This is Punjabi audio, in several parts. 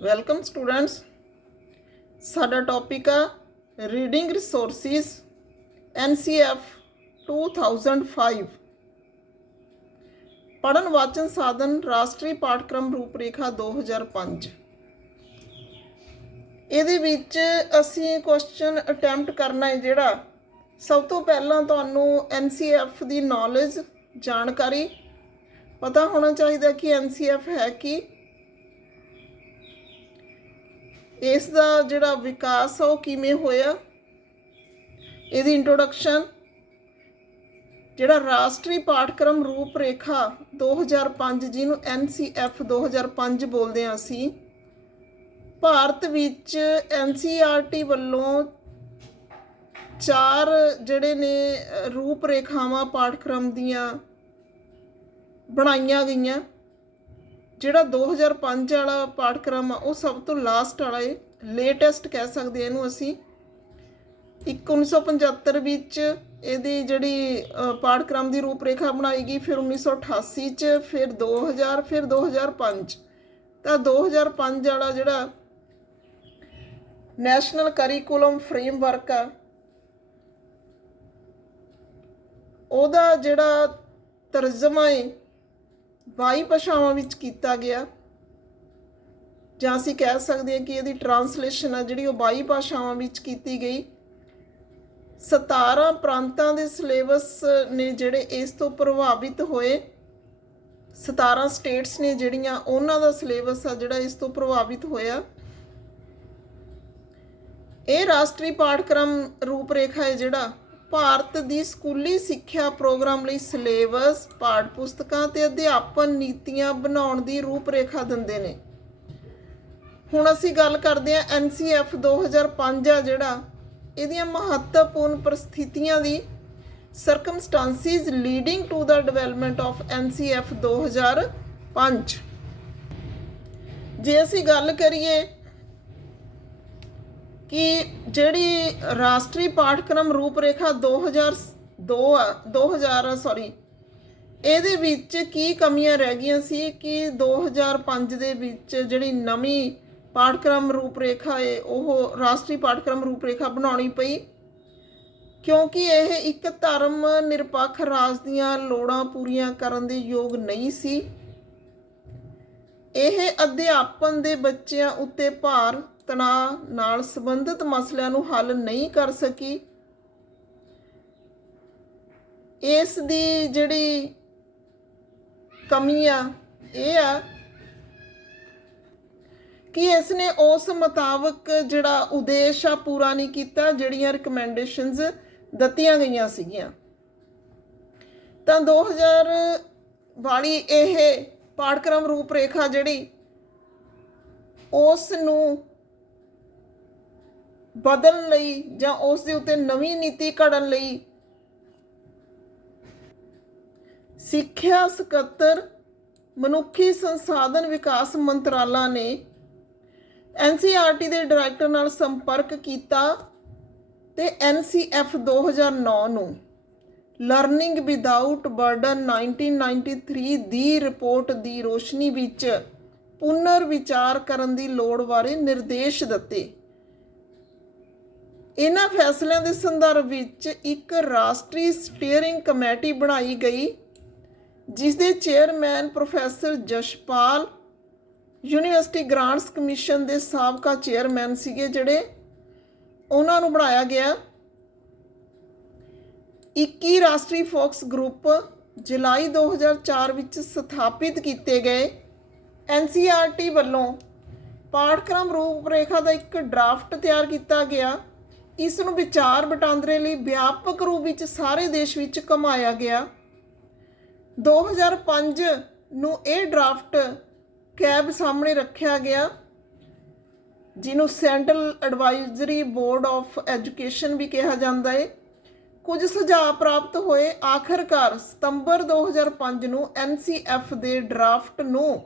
Welcome students. ਸਾਡਾ ਟੌਪਿਕ ਆ ਰੀਡਿੰਗ ਰਿਸੋਰਸਿਸ NCF 2005। ਪੜ੍ਹਨ ਵਾਚਨ ਸਾਧਨ ਰਾਸ਼ਟਰੀ ਪਾਠਕ੍ਰਮ ਰੂਪਰੇਖਾ 2005। ਇਹਦੇ ਵਿੱਚ ਅਸੀਂ ਕੁਐਸਚਨ ਅਟੈਂਪਟ ਕਰਨਾ ਹੈ ਜਿਹੜਾ ਸਭ ਤੋਂ ਪਹਿਲਾਂ ਤੁਹਾਨੂੰ NCF ਦੀ ਨੌਲੇਜ ਜਾਣਕਾਰੀ ਪਤਾ ਹੋਣਾ ਚਾਹੀਦਾ ਕਿ NCF ਹੈ ਕੀ, ਇਸ ਦਾ ਜਿਹੜਾ ਵਿਕਾਸ ਆ ਉਹ ਕਿਵੇਂ ਹੋਇਆ, ਇਹਦੀ ਇੰਟਰੋਡਕਸ਼ਨ, ਜਿਹੜਾ ਰਾਸ਼ਟਰੀ ਪਾਠਕ੍ਰਮ ਰੂਪਰੇਖਾ 2005 ਜਿਹਨੂੰ NCF 2005 ਬੋਲਦੇ ਹਾਂ ਅਸੀਂ, ਭਾਰਤ ਵਿੱਚ NCERT ਵੱਲੋਂ 4 ਜਿਹੜੇ ਨੇ ਰੂਪਰੇਖਾਵਾਂ ਪਾਠਕ੍ਰਮ ਦੀਆਂ ਬਣਾਈਆਂ ਗਈਆਂ। ਜਿਹੜਾ 2005 ਵਾਲਾ ਪਾਠਕ੍ਰਮ ਆ ਉਹ ਸਭ ਤੋਂ ਲਾਸਟ ਵਾਲਾ ਹੈ, ਲੇਟੈਸਟ ਕਹਿ ਸਕਦੇ ਹਾਂ ਇਹਨੂੰ ਅਸੀਂ। 1975 ਵਿੱਚ ਇਹਦੀ ਜਿਹੜੀ ਪਾਠਕ੍ਰਮ ਦੀ ਰੂਪਰੇਖਾ ਬਣਾਈ ਗਈ, ਫਿਰ 1988 'ਚ, ਫਿਰ 2000, ਫਿਰ 2005। ਤਾਂ 2005 ਵਾਲਾ ਜਿਹੜਾ ਨੈਸ਼ਨਲ ਕਰੀਕੂਲਮ ਫਰੇਮਵਰਕ ਆ ਉਹਦਾ ਜਿਹੜਾ ਤਰਜਮਾ ਹੈ 22 ਭਾਸ਼ਾਵਾਂ ਵਿੱਚ ਕੀਤਾ ਗਿਆ, ਜਾਂ ਅਸੀਂ ਕਹਿ ਸਕਦੇ ਹਾਂ ਕਿ ਇਹਦੀ ਟਰਾਂਸਲੇਸ਼ਨ ਆ ਜਿਹੜੀ ਉਹ 22 ਭਾਸ਼ਾਵਾਂ ਵਿੱਚ ਕੀਤੀ ਗਈ। 17 ਪ੍ਰਾਂਤਾਂ ਦੇ ਸਿਲੇਬਸ ਨੇ ਜਿਹੜੇ ਇਸ ਤੋਂ ਪ੍ਰਭਾਵਿਤ ਹੋਏ, 17 ਸਟੇਟਸ ਨੇ ਜਿਹੜੀਆਂ ਉਹਨਾਂ ਦਾ ਸਿਲੇਬਸ ਆ ਜਿਹੜਾ ਇਸ ਤੋਂ ਪ੍ਰਭਾਵਿਤ ਹੋਇਆ। ਇਹ ਰਾਸ਼ਟਰੀ ਪਾਠਕ੍ਰਮ ਰੂਪਰੇਖਾ ਹੈ ਜਿਹੜਾ ਭਾਰਤ ਦੀ ਸਕੂਲੀ ਸਿੱਖਿਆ ਪ੍ਰੋਗਰਾਮ ਲਈ ਸਿਲੇਬਸ, ਪਾਠ ਪੁਸਤਕਾਂ ਅਤੇ ਅਧਿਆਪਨ ਨੀਤੀਆਂ ਬਣਾਉਣ ਦੀ ਰੂਪਰੇਖਾ ਦਿੰਦੇ ਨੇ। ਹੁਣ ਅਸੀਂ ਗੱਲ ਕਰਦੇ ਹਾਂ NCF 2005 ਆ ਜਿਹੜਾ, ਇਹਦੀਆਂ ਮਹੱਤਵਪੂਰਨ ਪ੍ਰਸਥਿਤੀਆਂ ਦੀ circumstances leading to the development of NCF 2005। ਜੇ ਅਸੀਂ ਗੱਲ ਕਰੀਏ ਕਿ ਜਿਹੜੀ ਰਾਸ਼ਟਰੀ ਪਾਠਕ੍ਰਮ ਰੂਪਰੇਖਾ 2000 ਇਹਦੇ ਵਿੱਚ ਕੀ ਕਮੀਆਂ ਰਹਿ ਗਈਆਂ ਸੀ ਕਿ 2005 ਦੇ ਵਿੱਚ ਜਿਹੜੀ ਨਵੀਂ ਪਾਠਕ੍ਰਮ ਰੂਪਰੇਖਾ ਹੈ ਉਹ ਰਾਸ਼ਟਰੀ ਪਾਠਕ੍ਰਮ ਰੂਪਰੇਖਾ ਬਣਾਉਣੀ ਪਈ, ਕਿਉਂਕਿ ਇਹ ਇੱਕ ਧਰਮ ਨਿਰਪੱਖ ਰਾਜ ਦੀਆਂ ਲੋੜਾਂ ਪੂਰੀਆਂ ਕਰਨ ਦੇ ਯੋਗ ਨਹੀਂ ਸੀ। ਇਹ ਅਧਿਆਪਨ ਦੇ ਬੱਚਿਆਂ ਉੱਤੇ ਭਾਰ, ਤਣਾਅ ਨਾਲ ਸੰਬੰਧਿਤ ਮਸਲਿਆਂ ਨੂੰ ਹੱਲ ਨਹੀਂ ਕਰ ਸਕੀ। ਇਸ ਦੀ ਜਿਹੜੀ ਕਮੀ ਆ ਇਹ ਆ ਕਿ ਇਸ ਨੇ ਉਸ ਮੁਤਾਬਕ ਜਿਹੜਾ ਉਦੇਸ਼ ਆ ਪੂਰਾ ਨਹੀਂ ਕੀਤਾ ਜਿਹੜੀਆਂ ਰਿਕਮੈਂਡੇਸ਼ਨਸ ਦਿੱਤੀਆਂ ਗਈਆਂ ਸੀਗੀਆਂ। ਤਾਂ 2000 ਵਾਲੀ ਇਹ ਪਾਠਕ੍ਰਮ ਰੂਪਰੇਖਾ ਜਿਹੜੀ ਉਸ ਨੂੰ ਬਦਲਣ ਲਈ ਜਾਂ ਉਸ ਦੇ ਉੱਤੇ ਨਵੀਂ ਨੀਤੀ ਘੜਨ ਲਈ ਸਿੱਖਿਆ ਸਕੱਤਰ, ਮਨੁੱਖੀ ਸੰਸਾਧਨ ਵਿਕਾਸ ਮੰਤਰਾਲਾ ਨੇ NCERT ਦੇ ਡਾਇਰੈਕਟਰ ਨਾਲ ਸੰਪਰਕ ਕੀਤਾ ਤੇ NCF 2009 ਨੂੰ ਲਰਨਿੰਗ ਵਿਦਆਊਟ ਬਰਡਨ 1993 ਦੀ ਰਿਪੋਰਟ ਦੀ ਰੋਸ਼ਨੀ ਵਿੱਚ ਪੁਨਰ ਵਿਚਾਰ ਕਰਨ ਦੀ ਲੋੜ ਬਾਰੇ ਨਿਰਦੇਸ਼ ਦਿੱਤੇ। ਇਹਨਾਂ ਫੈਸਲਿਆਂ ਦੇ ਸੰਦਰਭ ਵਿੱਚ ਇੱਕ ਰਾਸ਼ਟਰੀ ਸਟੀਅਰਿੰਗ ਕਮੇਟੀ ਬਣਾਈ ਗਈ, ਜਿਸ ਦੇ chairman professor Jashpal university grants commission ਦੇ ਸਾਬਕਾ ਚੇਅਰਮੈਨ ਸੀਗੇ ਜਿਹੜੇ, ਉਹਨਾਂ ਨੂੰ ਬਣਾਇਆ ਗਿਆ। 21 ਰਾਸ਼ਟਰੀ ਫੋਕਸ ਗਰੁੱਪ ਜੁਲਾਈ 2004 ਵਿੱਚ ਸਥਾਪਿਤ ਕੀਤੇ ਗਏ। NCERT ਵੱਲੋਂ ਪਾਠਕ੍ਰਮ ਰੂਪਰੇਖਾ ਦਾ ਇੱਕ ਡਰਾਫਟ ਤਿਆਰ ਕੀਤਾ ਗਿਆ। ਇਸ ਨੂੰ ਵਿਚਾਰ ਵਟਾਂਦਰੇ ਲਈ ਵਿਆਪਕ ਰੂਪ ਵਿੱਚ ਸਾਰੇ ਦੇਸ਼ ਵਿੱਚ ਘੁਮਾਇਆ ਗਿਆ। 2005 ਨੂੰ ਇਹ ਡਰਾਫਟ ਕੈਬ ਸਾਹਮਣੇ ਰੱਖਿਆ ਗਿਆ, ਜਿਹਨੂੰ central advisory board of education ਵੀ ਕਿਹਾ ਜਾਂਦਾ ਹੈ। ਕੁਝ ਸੁਝਾਅ ਪ੍ਰਾਪਤ ਹੋਏ। ਆਖਰਕਾਰ ਸਤੰਬਰ 2005 ਨੂੰ NCF ਦੇ ਡਰਾਫਟ ਨੂੰ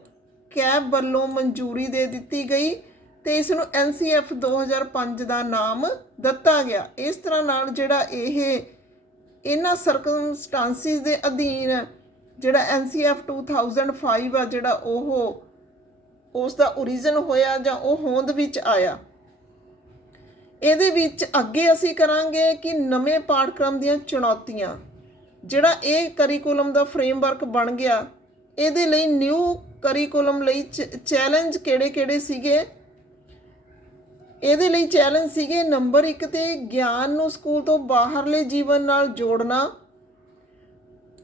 ਕੈਬ ਵੱਲੋਂ ਮਨਜ਼ੂਰੀ ਦੇ ਦਿੱਤੀ ਗਈ ਤੇ ਇਸ ਨੂੰ NCF 2005 ਦਾ ਨਾਮ ਦਿੱਤਾ ਗਿਆ। ਇਸ ਤਰ੍ਹਾਂ ਨਾਲ ਜਿਹੜਾ ਇਹਨਾਂ ਸਰਕਮਸਟਾਂਸਿਸ ਦੇ ਅਧੀਨ ਜਿਹੜਾ NCF 2005 ਆ ਜਿਹੜਾ ਉਸ ਦਾ ਓਰੀਜਨ ਹੋਇਆ ਜਾਂ ਉਹ ਹੋਂਦ ਵਿੱਚ ਆਇਆ। ਇਹਦੇ ਵਿੱਚ ਅੱਗੇ ਅਸੀਂ ਕਰਾਂਗੇ ਕਿ ਨਵੇਂ ਪਾਠਕ੍ਰਮ ਦੀਆਂ ਚੁਣੌਤੀਆਂ, ਜਿਹੜਾ ਇਹ ਕਰੀਕੁਲਮ ਦਾ ਫਰੇਮਵਰਕ ਬਣ ਗਿਆ, ਇਹਦੇ ਲਈ ਨਿਊ ਕਰੀਕੁਲਮ ਲਈ ਚੈਲੰਜ ਕਿਹੜੇ ਸੀਗੇ। ਇਹਦੇ ਲਈ ਚੈਲੰਜ ਸੀਗੇ ਨੰਬਰ 1 ਤੇ ਗਿਆਨ ਨੂੰ ਸਕੂਲ ਤੋਂ ਬਾਹਰਲੇ ਜੀਵਨ ਨਾਲ ਜੋੜਨਾ,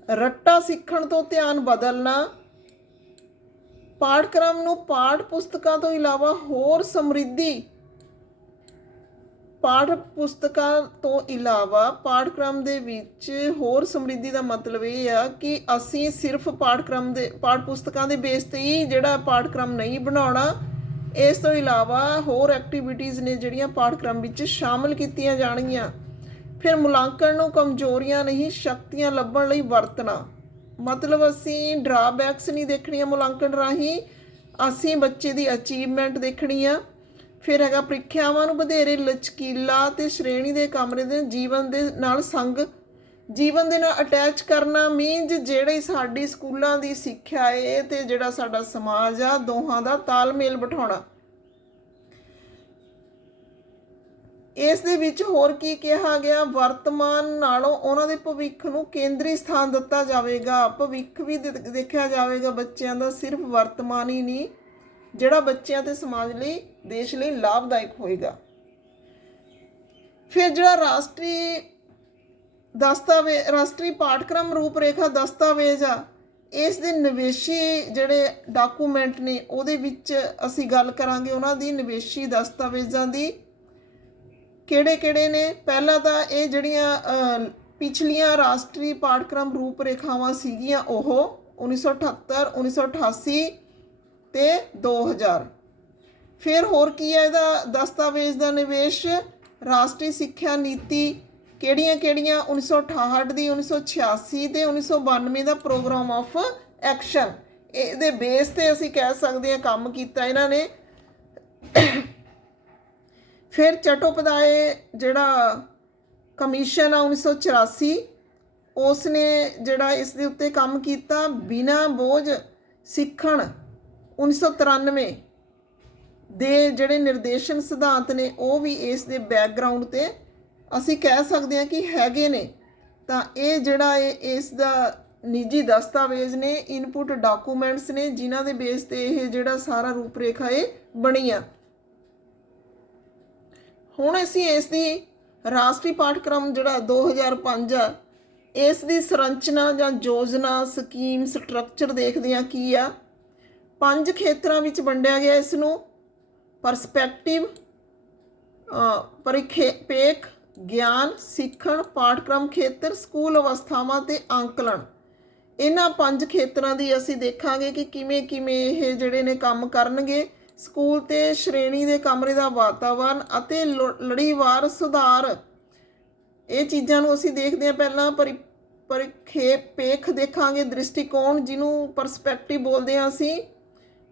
ਰੱਟਾ ਸਿੱਖਣ ਤੋਂ ਧਿਆਨ ਬਦਲਣਾ, ਪਾਠਕ੍ਰਮ ਨੂੰ ਪਾਠ ਪੁਸਤਕਾਂ ਤੋਂ ਇਲਾਵਾ ਹੋਰ ਸਮਰਿੱਧੀ ਪਾਠ ਪੁਸਤਕਾਂ ਤੋਂ ਇਲਾਵਾ ਪਾਠਕ੍ਰਮ ਦੇ ਵਿੱਚ ਹੋਰ ਸਮਰਿੱਧੀ ਦਾ ਮਤਲਬ ਇਹ ਆ ਕਿ ਅਸੀਂ ਸਿਰਫ ਪਾਠ ਪੁਸਤਕਾਂ ਦੇ ਬੇਸ ਤੇ ਹੀ ਜਿਹੜਾ ਪਾਠਕ੍ਰਮ ਨਹੀਂ ਬਣਾਉਣਾ। ਇਸ ਤੋਂ ਇਲਾਵਾ ਹੋਰ ਐਕਟੀਵਿਟੀਜ਼ ਨੇ ਜਿਹੜੀਆਂ ਪਾਠਕ੍ਰਮ ਵਿੱਚ ਸ਼ਾਮਲ ਕੀਤੀਆਂ ਜਾਣਗੀਆਂ। ਫਿਰ ਮੁਲਾਂਕਣ ਨੂੰ ਕਮਜ਼ੋਰੀਆਂ ਨਹੀਂ ਸ਼ਕਤੀਆਂ ਲੱਭਣ ਲਈ ਵਰਤਣਾ, ਮਤਲਬ ਅਸੀਂ ਡਰਾਬੈਕਸ ਨਹੀਂ ਦੇਖਣੀਆਂ ਮੁਲਾਂਕਣ ਰਾਹੀਂ, ਅਸੀਂ ਬੱਚੇ ਦੀ ਅਚੀਵਮੈਂਟ ਦੇਖਣੀ ਆ। ਫਿਰ ਹੈਗਾ ਪ੍ਰੀਖਿਆਵਾਂ ਨੂੰ ਵਧੇਰੇ ਲਚਕੀਲਾ ਤੇ ਸ਼੍ਰੇਣੀ ਦੇ ਕਮਰੇ ਦੇ ਜੀਵਨ ਦੇ ਨਾਲ ਅਟੈਚ ਕਰਨਾ, ਮੀਨਜ਼ ਜਿਹੜੀ ਸਾਡੀ ਸਕੂਲਾਂ ਦੀ ਸਿੱਖਿਆ ਹੈ ਤੇ ਜਿਹੜਾ ਸਾਡਾ ਸਮਾਜ ਆ, ਦੋਹਾਂ ਦਾ ਤਾਲਮੇਲ ਬਿਠਾਉਣਾ। ਇਸ ਦੇ ਵਿੱਚ ਹੋਰ ਕੀ ਕਿਹਾ ਗਿਆ, ਵਰਤਮਾਨ ਨਾਲੋਂ ਉਹਨਾਂ ਦੇ ਭਵਿੱਖ ਨੂੰ ਕੇਂਦਰੀ ਸਥਾਨ ਦਿੱਤਾ ਜਾਵੇਗਾ। ਭਵਿੱਖ ਵੀ ਦੇਖਿਆ ਜਾਵੇਗਾ ਬੱਚਿਆਂ ਦਾ, ਸਿਰਫ ਵਰਤਮਾਨ ਹੀ ਨਹੀਂ, ਜਿਹੜਾ ਬੱਚਿਆਂ ਤੇ ਸਮਾਜ ਲਈ, ਦੇਸ਼ ਲਈ ਲਾਭਦਾਇਕ ਹੋਏਗਾ। ਫਿਰ ਜਿਹੜਾ ਰਾਸ਼ਟਰੀ ਪਾਠਕ੍ਰਮ ਰੂਪਰੇਖਾ ਦਸਤਾਵੇਜ਼ ਆ, ਇਸ ਦੇ ਨਿਵੇਸ਼ੀ ਜਿਹੜੇ ਡਾਕੂਮੈਂਟ ਨੇ ਉਹਦੇ ਵਿੱਚ ਅਸੀਂ ਗੱਲ ਕਰਾਂਗੇ ਉਹਨਾਂ ਦੀ ਨਿਵੇਸ਼ੀ ਦਸਤਾਵੇਜ਼ਾਂ ਦੀ, ਕਿਹੜੇ ਨੇ। ਪਹਿਲਾਂ ਤਾਂ ਇਹ ਜਿਹੜੀਆਂ ਪਿਛਲੀਆਂ ਰਾਸ਼ਟਰੀ ਪਾਠਕ੍ਰਮ ਰੂਪਰੇਖਾਵਾਂ ਸੀਗੀਆਂ ਉਹ 1978, 1988 ਤੇ 2000। ਫਿਰ ਹੋਰ ਕੀ ਹੈ ਇਹਦਾ ਦਸਤਾਵੇਜ਼ ਦਾ ਨਿਵੇਸ਼, ਰਾਸ਼ਟਰੀ ਸਿੱਖਿਆ ਨੀਤੀ ਕਿਹੜੀਆਂ 1968 ਦੀ, 1986 ਤੇ 1992 ਦਾ ਪ੍ਰੋਗਰਾਮ ਆਫ ਐਕਸ਼ਨ, ਇਹਦੇ ਬੇਸ ਤੇ ਅਸੀਂ ਕਹਿ ਸਕਦੇ ਹਾਂ ਕੰਮ ਕੀਤਾ ਇਹਨਾਂ ਨੇ। ਫਿਰ ਚਟੋਪਾਧਿਆਏ ਜਿਹੜਾ ਕਮਿਸ਼ਨ ਆ 1984, ਉਸ ਨੇ ਜਿਹੜਾ ਇਸ ਦੇ ਉੱਤੇ ਕੰਮ ਕੀਤਾ। ਬਿਨਾਂ ਬੋਝ ਸਿੱਖਣ 1993 ਦੇ ਜਿਹੜੇ ਨਿਰਦੇਸ਼ਨ ਸਿਧਾਂਤ ਨੇ ਉਹ ਵੀ ਇਸ ਦੇ ਬੈਕਗਰਾਊਂਡ ਤੇ ਅਸੀਂ ਕਹਿ ਸਕਦੇ ਹਾਂ ਕਿ ਹੈਗੇ ਨੇ। ਤਾਂ ਇਹ ਜਿਹੜਾ ਇਸ ਦਾ ਨਿੱਜੀ ਦਸਤਾਵੇਜ਼ ਨੇ, ਇਨਪੁਟ ਡਾਕੂਮੈਂਟਸ ਨੇ, ਜਿਨ੍ਹਾਂ ਦੇ ਬੇਸ ਤੇ ਇਹ ਜਿਹੜਾ ਸਾਰਾ ਰੂਪਰੇਖਾ ਇਹ ਬਣੀ ਆ। ਹੁਣ ਅਸੀਂ ਇਸ ਦੀ ਰਾਸ਼ਟਰੀ ਪਾਠਕ੍ਰਮ ਜਿਹੜਾ 2005 ਆ, ਇਸ ਦੀ ਸੰਰਚਨਾ ਜਾਂ ਯੋਜਨਾ, ਸਕੀਮ, ਸਟਰਕਚਰ ਦੇਖਦੇ ਹਾਂ ਕੀ ਆ। 5 ਖੇਤਰਾਂ ਵਿੱਚ ਵੰਡਿਆ ਗਿਆ ਇਸ ਨੂੰ, ਪਰਸਪੈਕਟਿਵ, ਪਰਿਪੇਖ, ਗਿਆਨ, ਸਿੱਖਣ, ਪਾਠਕ੍ਰਮ ਖੇਤਰ, ਸਕੂਲ ਅਵਸਥਾਵਾਂ ਤੇ ਅੰਕਲਨ। ਇਹਨਾਂ 5 ਖੇਤਰਾਂ ਦੀ ਅਸੀਂ ਦੇਖਾਂਗੇ ਕਿ ਕਿਵੇਂ ਇਹ ਜਿਹੜੇ ਨੇ ਕੰਮ ਕਰਨਗੇ। ਸਕੂਲ ਤੇ ਸ਼੍ਰੇਣੀ ਦੇ ਕਮਰੇ ਦਾ ਵਾਤਾਵਰਨ ਅਤੇ ਲੜੀਵਾਰ ਸੁਧਾਰ, ਇਹ ਚੀਜ਼ਾਂ ਨੂੰ ਅਸੀਂ ਦੇਖਦੇ ਹਾਂ। ਪਹਿਲਾਂ ਪਰਿਪੇਖ ਦੇਖਾਂਗੇ, ਦ੍ਰਿਸ਼ਟੀਕੋਣ ਜਿਹਨੂੰ ਪਰਸਪੈਕਟਿਵ ਬੋਲਦੇ ਹਾਂ ਅਸੀਂ,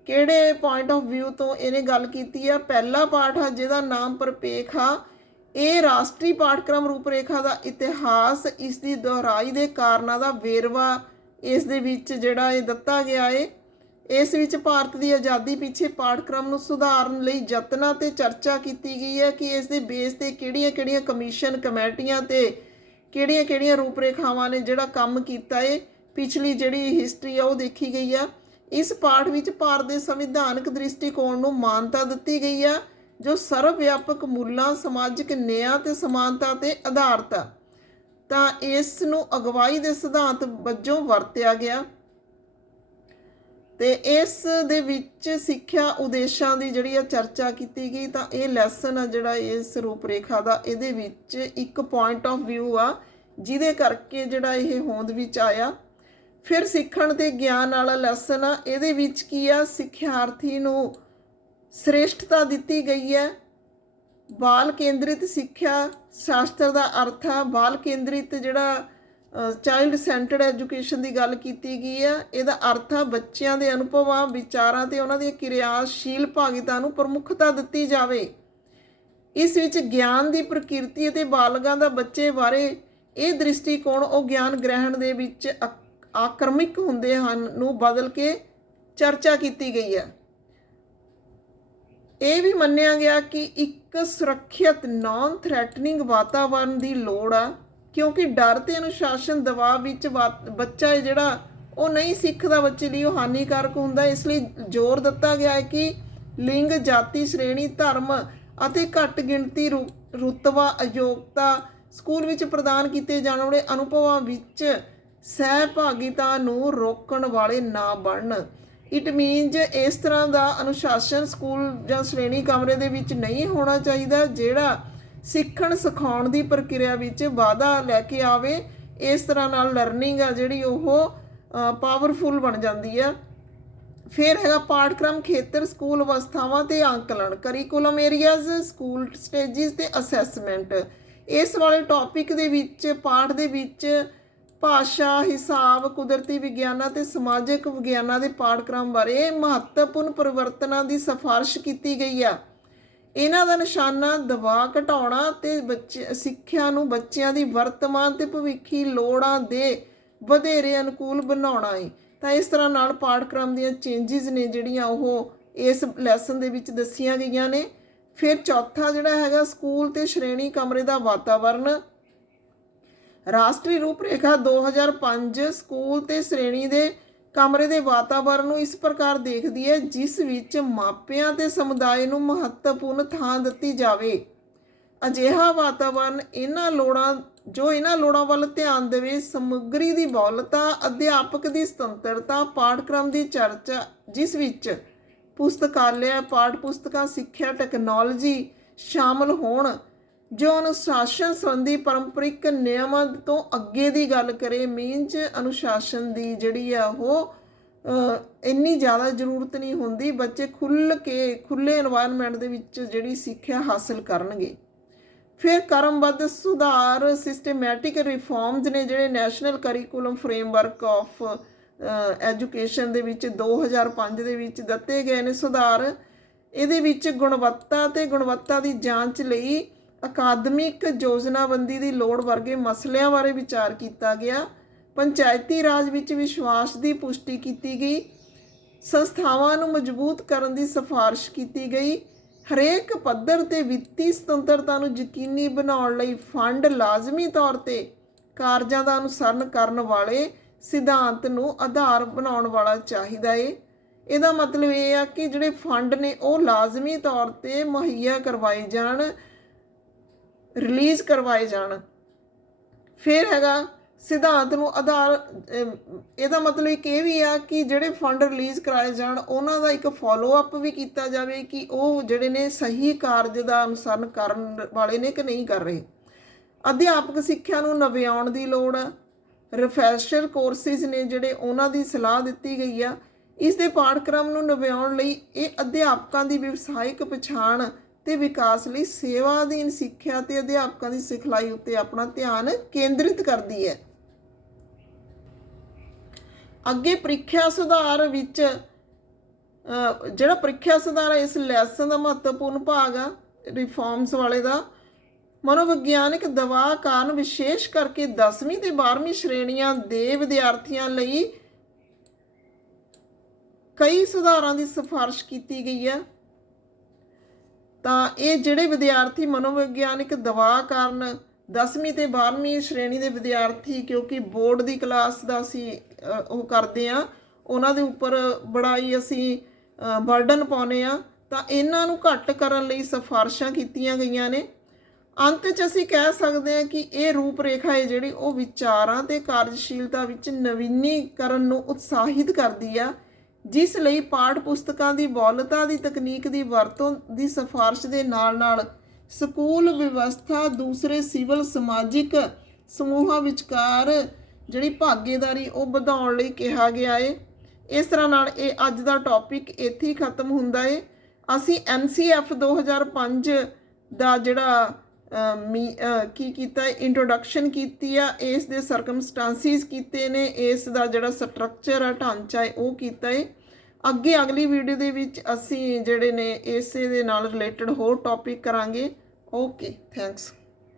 ਕਿਹੜੇ ਪੁਆਇੰਟ ਆਫ ਵਿਊ ਤੋਂ ਇਹਨੇ ਗੱਲ ਕੀਤੀ ਆ। ਪਹਿਲਾ ਪਾਠ ਆ ਜਿਹਦਾ ਨਾਮ ਪਰਿਪੇਖ ਆ, ਇਹ ਰਾਸ਼ਟਰੀ ਪਾਠਕ੍ਰਮ ਰੂਪਰੇਖਾ ਦਾ ਇਤਿਹਾਸ, ਇਸ ਦੀ ਦੁਹਰਾਈ ਦੇ ਕਾਰਨਾਂ ਦਾ ਵੇਰਵਾ ਇਸ ਦੇ ਵਿੱਚ ਜਿਹੜਾ ਇਹ ਦਿੱਤਾ ਗਿਆ ਹੈ। ਇਸ ਵਿੱਚ ਭਾਰਤ ਦੀ ਆਜ਼ਾਦੀ ਪਿੱਛੇ ਪਾਠਕ੍ਰਮ ਨੂੰ ਸੁਧਾਰਨ ਲਈ ਯਤਨਾਂ ਤੇ ਚਰਚਾ ਕੀਤੀ ਗਈ ਹੈ ਕਿ ਇਸ ਦੇ ਬੇਸ ਤੇ ਕਿਹੜੀਆਂ ਕਮਿਸ਼ਨ, ਕਮੇਟੀਆਂ ਤੇ ਕਿਹੜੀਆਂ ਰੂਪਰੇਖਾਵਾਂ ਨੇ ਜਿਹੜਾ ਕੰਮ ਕੀਤਾ ਹੈ। ਪਿਛਲੀ ਜਿਹੜੀ ਹਿਸਟਰੀ ਆ ਉਹ ਦੇਖੀ ਗਈ ਆ। ਇਸ ਪਾਠ ਵਿੱਚ ਭਾਰਤ ਦੇ ਸੰਵਿਧਾਨਕ ਦ੍ਰਿਸ਼ਟੀਕੋਣ ਨੂੰ ਮਾਨਤਾ ਦਿੱਤੀ ਗਈ ਆ, ਜੋ ਸਰਵ ਵਿਆਪਕ ਮੁੱਲਾਂ, ਸਮਾਜਿਕ ਨਿਆਂ ਤੇ ਸਮਾਨਤਾ ਤੇ ਆਧਾਰਿਤ ਆ। ਤਾਂ ਇਸ ਨੂੰ ਅਗਵਾਈ ਦੇ ਸਿਧਾਂਤ ਵਜੋਂ ਵਰਤਿਆ ਗਿਆ ਤੇ ਇਸ ਦੇ ਵਿੱਚ ਸਿੱਖਿਆ ਉਦੇਸ਼ਾਂ ਦੀ ਜਿਹੜੀ ਆ ਚਰਚਾ ਕੀਤੀ ਗਈ। ਤਾਂ ਇਹ ਲੈਸਨ ਆ ਜਿਹੜਾ ਇਸ ਰੂਪਰੇਖਾ ਦਾ, ਇਹਦੇ ਵਿੱਚ ਇੱਕ ਪੁਆਇੰਟ ਆਫ ਵਿਊ ਆ ਜਿਹਦੇ ਕਰਕੇ ਜਿਹੜਾ ਇਹ ਹੋਂਦ ਵਿੱਚ ਆਇਆ। ਫਿਰ ਸਿੱਖਣ ਤੇ ਗਿਆਨ ਵਾਲਾ ਲੈਸਨ ਆ, ਇਹਦੇ ਵਿੱਚ ਕੀ ਆ, ਸਿੱਖਿਆਰਥੀ ਨੂੰ ਸ੍ਰੇਸ਼ਟਤਾ ਦਿੱਤੀ ਗਈ ਹੈ। ਬਾਲ ਕੇਂਦਰਿਤ ਸਿੱਖਿਆ ਸ਼ਾਸਤਰ ਦਾ ਅਰਥ ਆ ਬਾਲ ਕੇਂਦਰਿਤ, ਜਿਹੜਾ ਚਾਈਲਡ ਸੈਂਟਰਡ ਐਜੂਕੇਸ਼ਨ ਦੀ ਗੱਲ ਕੀਤੀ ਗਈ ਆ। ਇਹਦਾ ਅਰਥ ਆ ਬੱਚਿਆਂ ਦੇ ਅਨੁਭਵਾਂ, ਵਿਚਾਰਾਂ ਤੇ ਉਹਨਾਂ ਦੀਆਂ ਕਿਰਿਆਸ਼ੀਲ ਭਾਗੀਤਾ ਨੂੰ ਪ੍ਰਮੁੱਖਤਾ ਦਿੱਤੀ ਜਾਵੇ। ਇਸ ਵਿੱਚ ਗਿਆਨ ਦੀ ਪ੍ਰਕਿਰਤੀ ਅਤੇ ਬਾਲਗਾਂ ਦਾ ਬੱਚੇ ਬਾਰੇ ਇਹ ਦ੍ਰਿਸ਼ਟੀਕੋਣ ਉਹ ਗਿਆਨ ਗ੍ਰਹਿਣ ਦੇ ਵਿੱਚ ਆਕਰਮਿਕ ਹੁੰਦੇ ਹਨ ਨੂੰ ਬਦਲ ਕੇ ਚਰਚਾ ਕੀਤੀ ਗਈ ਹੈ। ਇਹ ਵੀ ਮੰਨਿਆ ਗਿਆ ਕਿ ਇੱਕ ਸੁਰੱਖਿਅਤ ਨੌਨ ਥ੍ਰੈਟਨਿੰਗ ਵਾਤਾਵਰਨ ਦੀ ਲੋੜ ਆ, ਕਿਉਂਕਿ ਡਰ ਤੇ ਅਨੁਸ਼ਾਸਨ ਦਬਾਅ ਵਿੱਚ ਬੱਚਾ ਹੈ ਜਿਹੜਾ ਉਹ ਨਹੀਂ ਸਿੱਖਦਾ, ਬੱਚੇ ਲਈ ਉਹ ਹਾਨੀਕਾਰਕ ਹੁੰਦਾ। ਇਸ ਲਈ ਜ਼ੋਰ ਦਿੱਤਾ ਗਿਆ ਹੈ ਕਿ ਲਿੰਗ, ਜਾਤੀ, ਸ਼੍ਰੇਣੀ, ਧਰਮ ਅਤੇ ਘੱਟ ਗਿਣਤੀ ਰੁਤਬਾ ਅਯੋਗਤਾ ਸਕੂਲ ਵਿੱਚ ਪ੍ਰਦਾਨ ਕੀਤੇ ਜਾਣ ਵਾਲੇ ਅਨੁਭਵਾਂ ਵਿੱਚ ਸਹਿਭਾਗੀਤਾ ਨੂੰ ਰੋਕਣ ਵਾਲੇ ਨਾ ਬਣਨ। ਇਟ ਮੀਨਜ਼ ਇਸ ਤਰ੍ਹਾਂ ਦਾ ਅਨੁਸ਼ਾਸਨ ਸਕੂਲ ਜਾਂ ਸ਼੍ਰੇਣੀ ਕਮਰੇ ਦੇ ਵਿੱਚ ਨਹੀਂ ਹੋਣਾ ਚਾਹੀਦਾ ਜਿਹੜਾ ਸਿੱਖਣ ਸਿਖਾਉਣ ਦੀ ਪ੍ਰਕਿਰਿਆ ਵਿੱਚ ਵਾਧਾ ਲੈ ਕੇ ਆਵੇ। ਇਸ ਤਰ੍ਹਾਂ ਨਾਲ ਲਰਨਿੰਗ ਆ ਜਿਹੜੀ ਉਹ ਪਾਵਰਫੁਲ ਬਣ ਜਾਂਦੀ ਆ। ਫਿਰ ਹੈਗਾ ਪਾਠਕ੍ਰਮ ਖੇਤਰ, ਸਕੂਲ ਅਵਸਥਾਵਾਂ ਤੇ ਅੰਕਲਨ, ਕਰੀਕੂਲਮ ਏਰੀਆਜ਼, ਸਕੂਲ ਸਟੇਜਿਸ ਤੇ ਅਸੈਸਮੈਂਟ। ਇਸ ਵਾਲੇ ਟੌਪਿਕ ਦੇ ਵਿੱਚ ਪਾਠ ਦੇ ਵਿੱਚ ਭਾਸ਼ਾ, ਹਿਸਾਬ, ਕੁਦਰਤੀ ਵਿਗਿਆਨਾਂ ਤੇ ਸਮਾਜਿਕ ਵਿਗਿਆਨਾਂ ਦੇ ਪਾਠਕ੍ਰਮ ਬਾਰੇ ਮਹੱਤਵਪੂਰਨ ਪਰਿਵਰਤਨਾਂ ਦੀ ਸਿਫਾਰਿਸ਼ ਕੀਤੀ ਗਈ ਆ। ਇਹਨਾਂ ਦਾ ਨਿਸ਼ਾਨਾ ਦਬਾਅ ਘਟਾਉਣਾ ਤੇ ਸਿੱਖਿਆ ਨੂੰ ਬੱਚਿਆਂ ਦੀ ਵਰਤਮਾਨ ਤੇ ਭਵਿੱਖੀ ਲੋੜਾਂ ਦੇ ਵਧੇਰੇ ਅਨੁਕੂਲ ਬਣਾਉਣਾ ਹੈ। ਤਾਂ ਇਸ ਤਰ੍ਹਾਂ ਨਾਲ ਪਾਠਕ੍ਰਮ ਦੀਆਂ ਚੇਂਜਿਸ ਨੇ ਜਿਹੜੀਆਂ ਉਹ ਇਸ ਲੈਸਨ ਦੇ ਵਿੱਚ ਦੱਸੀਆਂ ਗਈਆਂ ਨੇ। ਫਿਰ ਚੌਥਾ ਜਿਹੜਾ ਹੈਗਾ ਸਕੂਲ ਤੇ ਸ਼੍ਰੇਣੀ ਕਮਰੇ ਦਾ ਵਾਤਾਵਰਨ। ਰਾਸ਼ਟਰੀ ਰੂਪਰੇਖਾ 2005 ਸਕੂਲ ਤੇ ਸ਼੍ਰੇਣੀ ਦੇ ਕਮਰੇ ਦੇ ਵਾਤਾਵਰਨ ਨੂੰ ਇਸ ਪ੍ਰਕਾਰ ਦੇਖਦੀ ਹੈ ਜਿਸ ਵਿੱਚ ਮਾਪਿਆਂ ਤੇ ਸਮੁਦਾਇ ਨੂੰ ਮਹੱਤਵਪੂਰਨ ਥਾਂ ਦਿੱਤੀ ਜਾਵੇ। ਅਜਿਹਾ ਵਾਤਾਵਰਨ ਇਹਨਾਂ ਲੋੜਾਂ ਵੱਲ ਧਿਆਨ ਦੇਵੇ। ਸਮੱਗਰੀ ਦੀ ਬਹੁਲਤਾ, ਅਧਿਆਪਕ ਦੀ ਸੁਤੰਤਰਤਾ, ਪਾਠਕ੍ਰਮ ਦੀ ਚਰਚਾ ਜਿਸ ਵਿੱਚ ਪੁਸਤਕਾਲਿਆ, ਪਾਠ ਪੁਸਤਕਾਂ, ਸਿੱਖਿਆ ਟੈਕਨੋਲੋਜੀ ਸ਼ਾਮਲ ਹੋਣ ਜੋ ਅਨੁਸ਼ਾਸਨ ਸੰਬੰਧੀ ਪਰੰਪਰਿਕ ਨਿਯਮਾਂ ਤੋਂ ਅੱਗੇ ਦੀ ਗੱਲ ਕਰੇ। ਮੀਨਜ਼ ਅਨੁਸ਼ਾਸਨ ਦੀ ਜਿਹੜੀ ਆ ਉਹ ਇੰਨੀ ਜ਼ਿਆਦਾ ਜ਼ਰੂਰਤ ਨਹੀਂ ਹੁੰਦੀ, ਬੱਚੇ ਖੁੱਲ੍ਹੇ এনवायरमेंट ਦੇ ਵਿੱਚ ਜਿਹੜੀ ਸਿੱਖਿਆ ਹਾਸਲ ਕਰਨਗੇ। ਫਿਰ ਕਰਮਬੱਧ ਸੁਧਾਰ, ਸਿਸਟਮੈਟਿਕ ਰਿਫਾਰਮਸ ਨੇ ਜਿਹੜੇ national curriculum framework of education ਦੇ ਵਿੱਚ 2005 ਦੇ ਵਿੱਚ ਦਿੱਤੇ ਗਏ ਨੇ ਸੁਧਾਰ। ਇਹਦੇ ਵਿੱਚ ਗੁਣਵੱਤਾ ਦੀ ਜਾਂਚ ਲਈ ਅਕਾਦਮਿਕ ਯੋਜਨਾਬੰਦੀ ਦੀ ਲੋੜ ਵਰਗੇ ਮਸਲਿਆਂ ਬਾਰੇ ਵਿਚਾਰ ਕੀਤਾ ਗਿਆ। ਪੰਚਾਇਤੀ ਰਾਜ ਵਿੱਚ ਵਿਸ਼ਵਾਸ ਦੀ ਪੁਸ਼ਟੀ ਕੀਤੀ ਗਈ। ਸੰਸਥਾਵਾਂ ਨੂੰ ਮਜ਼ਬੂਤ ਕਰਨ ਦੀ ਸਿਫਾਰਿਸ਼ ਕੀਤੀ ਗਈ। ਹਰੇਕ ਪੱਧਰ ਤੇ ਵਿੱਤੀ ਸੁਤੰਤਰਤਾ ਨੂੰ ਯਕੀਨੀ ਬਣਾਉਣ ਲਈ ਫੰਡ ਲਾਜ਼ਮੀ ਤੌਰ ਤੇ ਕਾਰਜਾਂ ਦਾ ਅਨੁਸਰਨ ਕਰਨ ਵਾਲੇ ਸਿਧਾਂਤ ਨੂੰ ਆਧਾਰ ਬਣਾਉਣ ਵਾਲਾ ਚਾਹੀਦਾ ਏ। ਇਹਦਾ ਮਤਲਬ ਇਹ ਆ ਕਿ ਜਿਹੜੇ ਫੰਡ ਨੇ ਉਹ ਲਾਜ਼ਮੀ ਤੌਰ ਤੇ ਮੁਹੱਈਆ ਕਰਵਾਏ ਜਾਣ, ਰਿਲੀਜ਼ ਕਰਵਾਏ ਜਾਣ। ਫਿਰ ਹੈਗਾ ਸਿਧਾਂਤ ਨੂੰ ਆਧਾਰ, ਇਹਦਾ ਮਤਲਬ ਇੱਕ ਇਹ ਵੀ ਆ ਕਿ ਜਿਹੜੇ ਫੰਡ ਰਿਲੀਜ਼ ਕਰਾਏ ਜਾਣ ਉਹਨਾਂ ਦਾ ਇੱਕ ਫੋਲੋਅਪ ਵੀ ਕੀਤਾ ਜਾਵੇ ਕਿ ਉਹ ਜਿਹੜੇ ਨੇ ਸਹੀ ਕਾਰਜ ਦਾ ਅਨੁਸਰਨ ਕਰਨ ਵਾਲੇ ਨੇ ਕਿ ਨਹੀਂ ਕਰ ਰਹੇ। ਅਧਿਆਪਕ ਸਿੱਖਿਆ ਨੂੰ ਨਵਿਆਉਣ ਦੀ ਲੋੜ ਆ। ਰਿਫਰੈਸ਼ਰ ਕੋਰਸਿਸ ਨੇ ਜਿਹੜੇ ਉਹਨਾਂ ਦੀ ਸਲਾਹ ਦਿੱਤੀ ਗਈ ਆ। ਇਸ ਦੇ ਪਾਠਕ੍ਰਮ ਨੂੰ ਨਵਿਆਉਣ ਲਈ ਇਹ ਅਧਿਆਪਕਾਂ ਦੀ ਵਿਵਸਾਇਕ ਪਛਾਣ ਤੇ ਵਿਕਾਸ ਲਈ ਸੇਵਾ ਅਧੀਨ ਸਿੱਖਿਆ ਤੇ ਅਧਿਆਪਕਾਂ ਦੀ ਸਿਖਲਾਈ ਉੱਤੇ ਆਪਣਾ ਧਿਆਨ ਕੇਂਦਰਿਤ ਕਰਦੀ ਹੈ। ਅੱਗੇ ਪ੍ਰੀਖਿਆ ਸੁਧਾਰ ਵਿੱਚ ਜਿਹੜਾ ਪ੍ਰੀਖਿਆ ਸੁਧਾਰ ਇਸ ਲੈਸਨ ਦਾ ਮਹੱਤਵਪੂਰਨ ਭਾਗ ਆ ਰਿਫਾਰਮਸ ਵਾਲੇ ਦਾ। ਮਨੋਵਿਗਿਆਨਿਕ ਦਬਾਅ ਕਾਰਨ ਵਿਸ਼ੇਸ਼ ਕਰਕੇ 10ਵੀਂ ਤੇ 12ਵੀਂ ਸ਼੍ਰੇਣੀਆਂ ਦੇ ਵਿਦਿਆਰਥੀਆਂ ਲਈ ਕਈ ਸੁਧਾਰਾਂ ਦੀ ਸਿਫਾਰਿਸ਼ ਕੀਤੀ ਗਈ ਹੈ। ਤਾਂ ਇਹ ਜਿਹੜੇ ਵਿਦਿਆਰਥੀ ਮਨੋਵਿਗਿਆਨਿਕ ਦਬਾਅ ਕਾਰਨ 10ਵੀਂ ਤੇ 12ਵੀਂ ਸ਼੍ਰੇਣੀ ਦੇ ਵਿਦਿਆਰਥੀ, ਕਿਉਂਕਿ ਬੋਰਡ ਦੀ ਕਲਾਸ ਦਾ ਅਸੀਂ ਉਹ ਕਰਦੇ ਹਾਂ, ਉਹਨਾਂ ਦੇ ਉੱਪਰ ਬੜਾ ਹੀ ਅਸੀਂ ਬਰਡਨ ਪਾਉਂਦੇ ਹਾਂ, ਤਾਂ ਇਹਨਾਂ ਨੂੰ ਘੱਟ ਕਰਨ ਲਈ ਸਿਫਾਰਿਸ਼ਾਂ ਕੀਤੀਆਂ ਗਈਆਂ ਨੇ। ਅੰਤ 'ਚ ਅਸੀਂ ਕਹਿ ਸਕਦੇ ਹਾਂ ਕਿ ਇਹ ਰੂਪ ਰੇਖਾ ਹੈ ਜਿਹੜੀ ਉਹ ਵਿਚਾਰਾਂ ਤੇ ਕਾਰਜਸ਼ੀਲਤਾ ਵਿੱਚ ਨਵੀਨੀਕਰਨ ਨੂੰ ਉਤਸ਼ਾਹਿਤ ਕਰਦੀ ਆ, ਜਿਸ ਲਈ ਪਾਠ ਪੁਸਤਕਾਂ ਦੀ ਬਹੁਲਤਾ ਦੀ ਤਕਨੀਕ ਦੀ ਵਰਤੋਂ ਦੀ ਸਿਫਾਰਿਸ਼ ਦੇ ਨਾਲ ਸਕੂਲ ਵਿਵਸਥਾ ਦੂਸਰੇ ਸਿਵਲ ਸਮਾਜਿਕ ਸਮੂਹਾਂ ਵਿਚਕਾਰ ਜਿਹੜੀ ਭਾਗੀਦਾਰੀ ਉਹ ਵਧਾਉਣ ਲਈ ਕਿਹਾ ਗਿਆ ਹੈ। ਇਸ ਤਰ੍ਹਾਂ ਨਾਲ ਇਹ ਅੱਜ ਦਾ ਟੌਪਿਕ ਇੱਥੇ ਹੀ ਖਤਮ ਹੁੰਦਾ ਹੈ। ਅਸੀਂ NCF 2005 ਦਾ ਜਿਹੜਾ ਕੀ ਕੀਤਾ, ਇੰਟਰੋਡਕਸ਼ਨ ਕੀਤੀ ਆ, ਇਸ ਦੇ ਸਰਕਮਸਟੈਂਸਿਸ ਕੀਤੇ ਨੇ, ਇਸ ਦਾ ਜਿਹੜਾ ਸਟਰਕਚਰ ਆ, ਢਾਂਚਾ ਹੈ ਉਹ ਕੀਤਾ ਹੈ। ਅੱਗੇ ਅਗਲੀ ਵੀਡੀਓ ਦੇ ਵਿੱਚ ਅਸੀਂ ਜਿਹੜੇ ਨੇ ਇਸੇ ਦੇ ਨਾਲ ਰਿਲੇਟਡ ਹੋਰ ਟੌਪਿਕ ਕਰਾਂਗੇ। Okay, thanks.